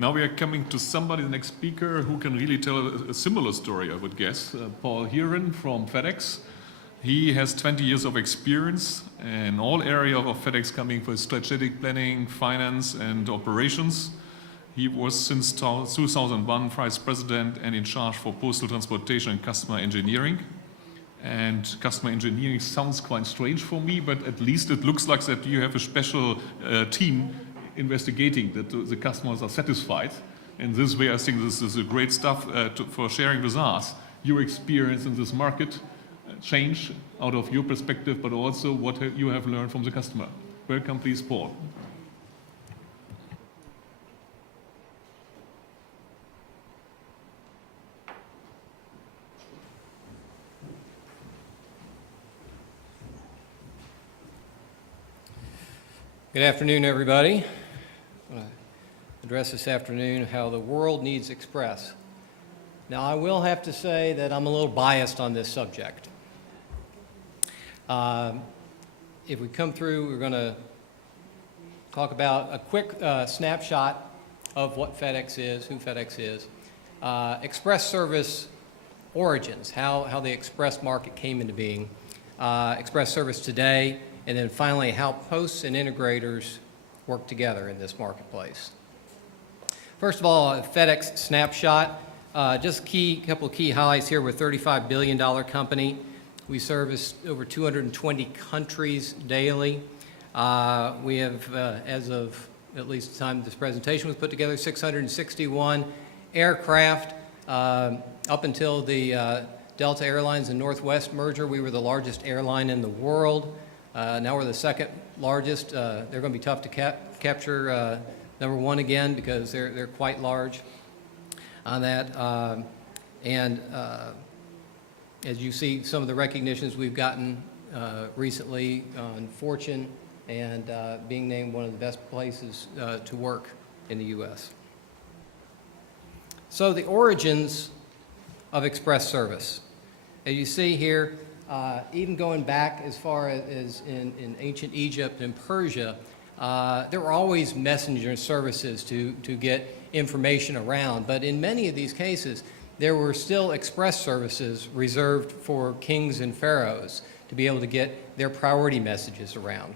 Now we are coming to somebody, the next speaker, who can really tell a similar story, I would guess. Paul Herron from FedEx. He has 20 years of experience in all areas of FedEx, coming for strategic planning, finance, and operations. He was since 2001 Vice President and in charge for Postal Transportation and Customer Engineering. And customer engineering sounds quite strange for me, but at least it looks like that you have a special team investigating that the customers are satisfied. And this way, I think this is a great stuff for sharing with us your experience in this market change out of your perspective, but also what you have learned from the customer. Welcome, please, Paul. Good afternoon, everybody. I'm going to address this afternoon how the world needs Express. Now, I will have to say that I'm a little biased on this subject. If we come through, we're going to talk about a quick snapshot of what FedEx is, who FedEx is, Express service origins, how the Express market came into being, Express service today, and then finally how posts and integrators work together in this marketplace. First of all, a FedEx snapshot. Just couple of key highlights here. We're a $35 billion company. We service over 220 countries daily. We have, as of at least the time this presentation was put together, 661 aircraft. Up until the Delta Airlines and Northwest merger, we were the largest airline in the world. Now we're the second largest. They're going to be tough to capture number one again because they're quite large on that. As you see, some of the recognitions we've gotten recently on Fortune and being named one of the best places to work in the U.S. So the origins of Express service. As you see here, even going back as far as in ancient Egypt and Persia, there were always messenger services to get information around. But in many of these cases, there were still express services reserved for kings and pharaohs to be able to get their priority messages around.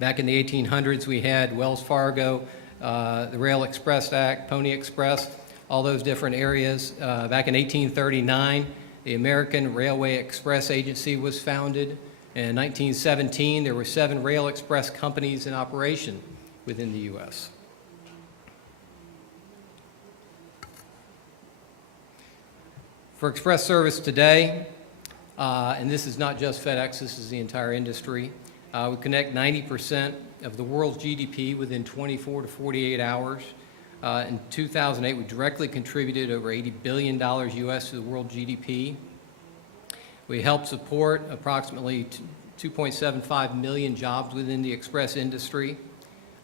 Back in the 1800s, we had Wells Fargo, the Rail Express Act, Pony Express, all those different areas. Back in 1839, the American Railway Express Agency was founded. In 1917, there were 7 rail express companies in operation within the U.S. For express service today, and this is not just FedEx, this is the entire industry, we connect 90% of the world's GDP within 24 to 48 hours. In 2008, we directly contributed over $80 billion U.S. to the world GDP. We helped support approximately 2.75 million jobs within the express industry,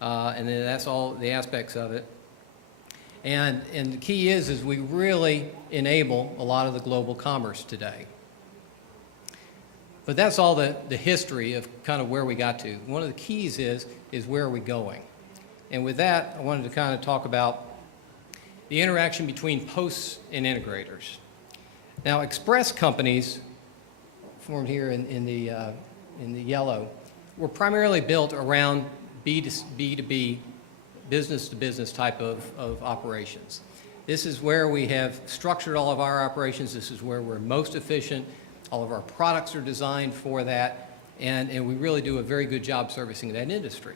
and then that's all the aspects of it. And the key is we really enable a lot of the global commerce today. But that's all the history of kind of where we got to. One of the keys is where are we going? And with that, I wanted to kind of talk about the interaction between posts and integrators. Now, express companies, formed here in the yellow, were primarily built around B2B, business-to-business type of operations. This is where we have structured all of our operations. This is where we're most efficient. All of our products are designed for that, and we really do a very good job servicing that industry.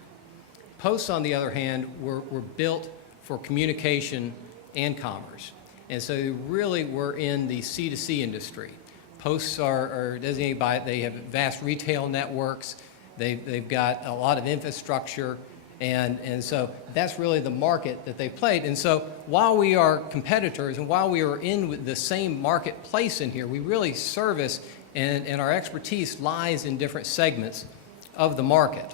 Posts, on the other hand, were built for communication and commerce. And so they really were in the C2C industry. Posts are designated by, they have vast retail networks, they've got a lot of infrastructure, and so that's really the market that they played. And so while we are competitors and while we are in the same marketplace in here, we really service, and our expertise lies in different segments of the market.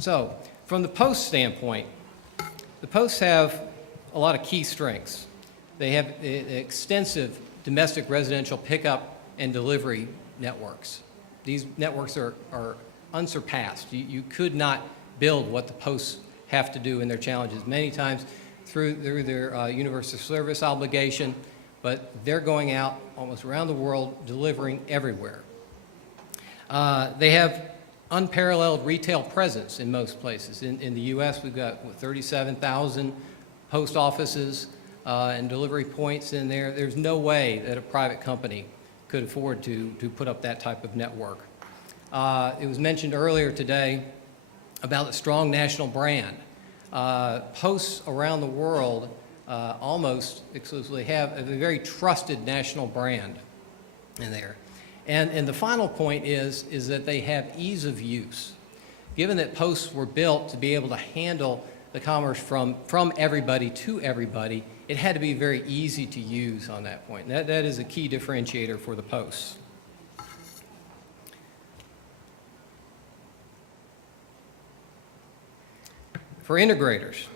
So, from the post standpoint, the posts have a lot of key strengths. They have extensive domestic residential pickup and delivery networks. These networks are unsurpassed. You could not build what the posts have to do in their challenges, many times through their universal service obligation, but they're going out almost around the world delivering everywhere. They have unparalleled retail presence in most places. In the U.S., we've got 37,000 post offices and delivery points in there. There's no way that a private company could afford to put up that type of network. It was mentioned earlier today about a strong national brand. Posts around the world almost exclusively have a very trusted national brand in there. And the final point is that they have ease of use. Given that posts were built to be able to handle the commerce from everybody to everybody, it had to be very easy to use on that point. And that is a key differentiator for the posts. For integrators,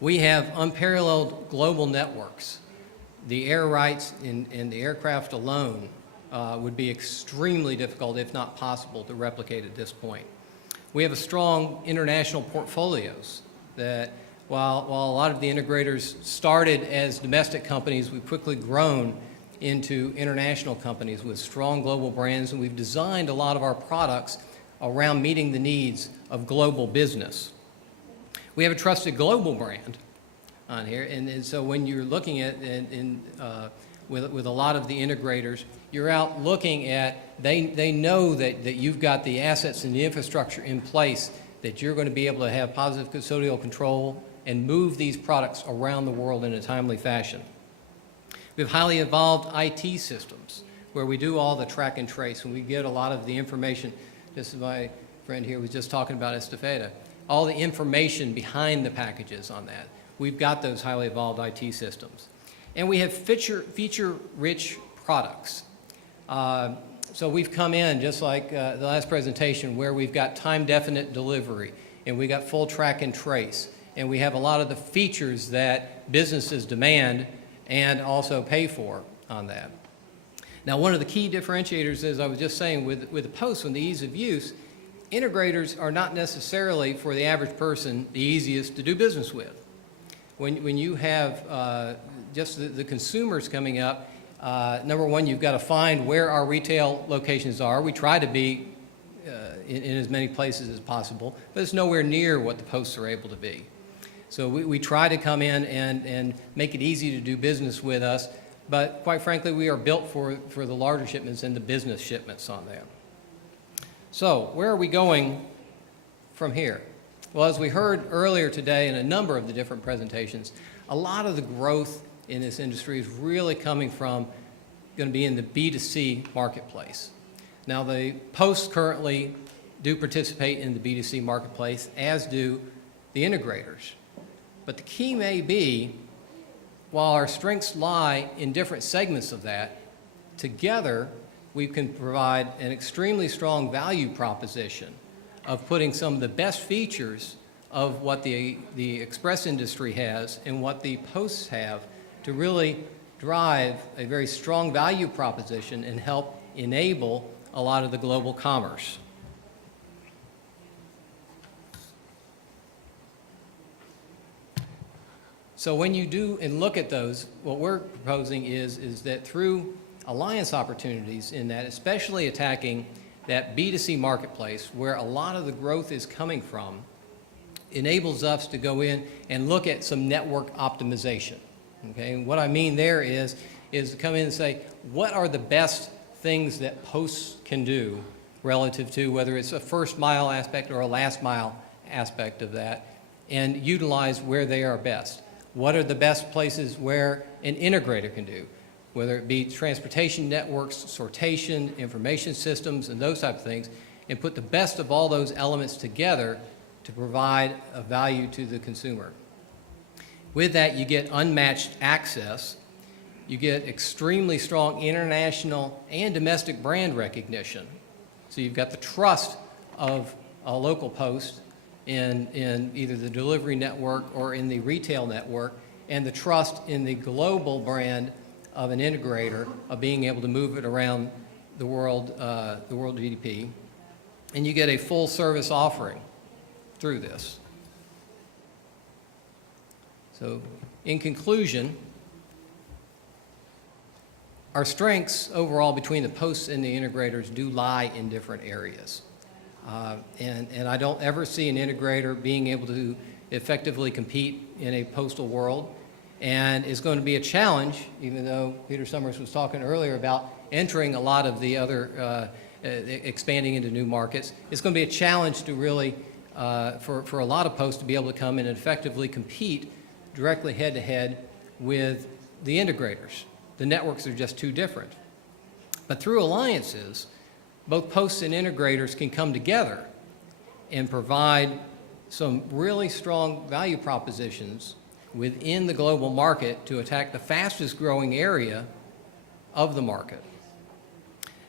we have unparalleled global networks. The air rights in the aircraft alone would be extremely difficult, if not possible, to replicate at this point. We have a strong international portfolios that while a lot of the integrators started as domestic companies, we've quickly grown into international companies with strong global brands, and we've designed a lot of our products around meeting the needs of global business. We have a trusted global brand on here, and so when you're looking at with a lot of the integrators, you're out looking at, they know that you've got the assets and the infrastructure in place, that you're going to be able to have positive custodial control and move these products around the world in a timely fashion. We have highly evolved IT systems where we do all the track and trace, and we get a lot of the information. This is my friend here was just talking about Estafeta. All the information behind the packages on that. We've got those highly evolved IT systems. And we have feature-rich products. So we've come in, just like the last presentation, where we've got time-definite delivery, and we got full track and trace, and we have a lot of the features that businesses demand and also pay for on that. Now, one of the key differentiators, as I was just saying, with the post and the ease of use, integrators are not necessarily, for the average person, the easiest to do business with. When you have just the consumers coming up, number one, you've got to find where our retail locations are. We try to be in as many places as possible, but it's nowhere near what the posts are able to be. So we try to come in and make it easy to do business with us, but quite frankly, we are built for the larger shipments and the business shipments on that. So where are we going from here? Well, as we heard earlier today in a number of the different presentations, a lot of the growth in this industry is really coming from going to be in the B2C marketplace. Now, the posts currently do participate in the B2C marketplace, as do the integrators. But the key may be, while our strengths lie in different segments of that, together we can provide an extremely strong value proposition of putting some of the best features of what the express industry has and what the posts have to really drive a very strong value proposition and help enable a lot of the global commerce. So when you do and look at those, what we're proposing is that through alliance opportunities in that, especially attacking that B2C marketplace where a lot of the growth is coming from, enables us to go in and look at some network optimization. Okay, and what I mean there is to come in and say, what are the best things that posts can do relative to whether it's a first mile aspect or a last mile aspect of that, and utilize where they are best. What are the best places where an integrator can do, whether it be transportation networks, sortation, information systems, and those type of things, and put the best of all those elements together to provide a value to the consumer. With that, you get unmatched access, you get extremely strong international and domestic brand recognition. So you've got the trust of a local post in either the delivery network or in the retail network, and the trust in the global brand of an integrator of being able to move it around the world GDP. And you get a full service offering through this. So in conclusion, our strengths overall between the posts and the integrators do lie in different areas. And I don't ever see an integrator being able to effectively compete in a postal world. And it's going to be a challenge, even though Peter Summers was talking earlier about entering a lot of the other, expanding into new markets. It's going to be a challenge to really, for a lot of posts to be able to come in and effectively compete directly head-to-head with the integrators. The networks are just too different. But through alliances, both posts and integrators can come together and provide some really strong value propositions within the global market to attack the fastest growing area of the market.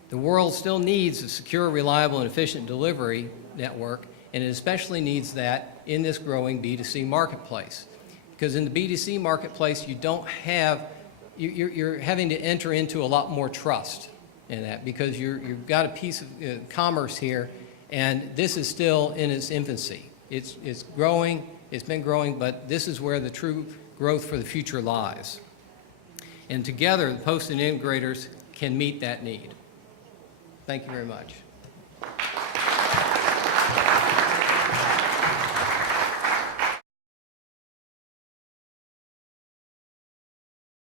The world still needs a secure, reliable, and efficient delivery network, and it especially needs that in this growing B2C marketplace. Because in the B2C marketplace, you don't have, you're having to enter into a lot more trust in that, because you've got a piece of commerce here, and this is still in its infancy. It's growing, it's been growing, but this is where the true growth for the future lies. And together, the posts and integrators can meet that need. Thank you very much.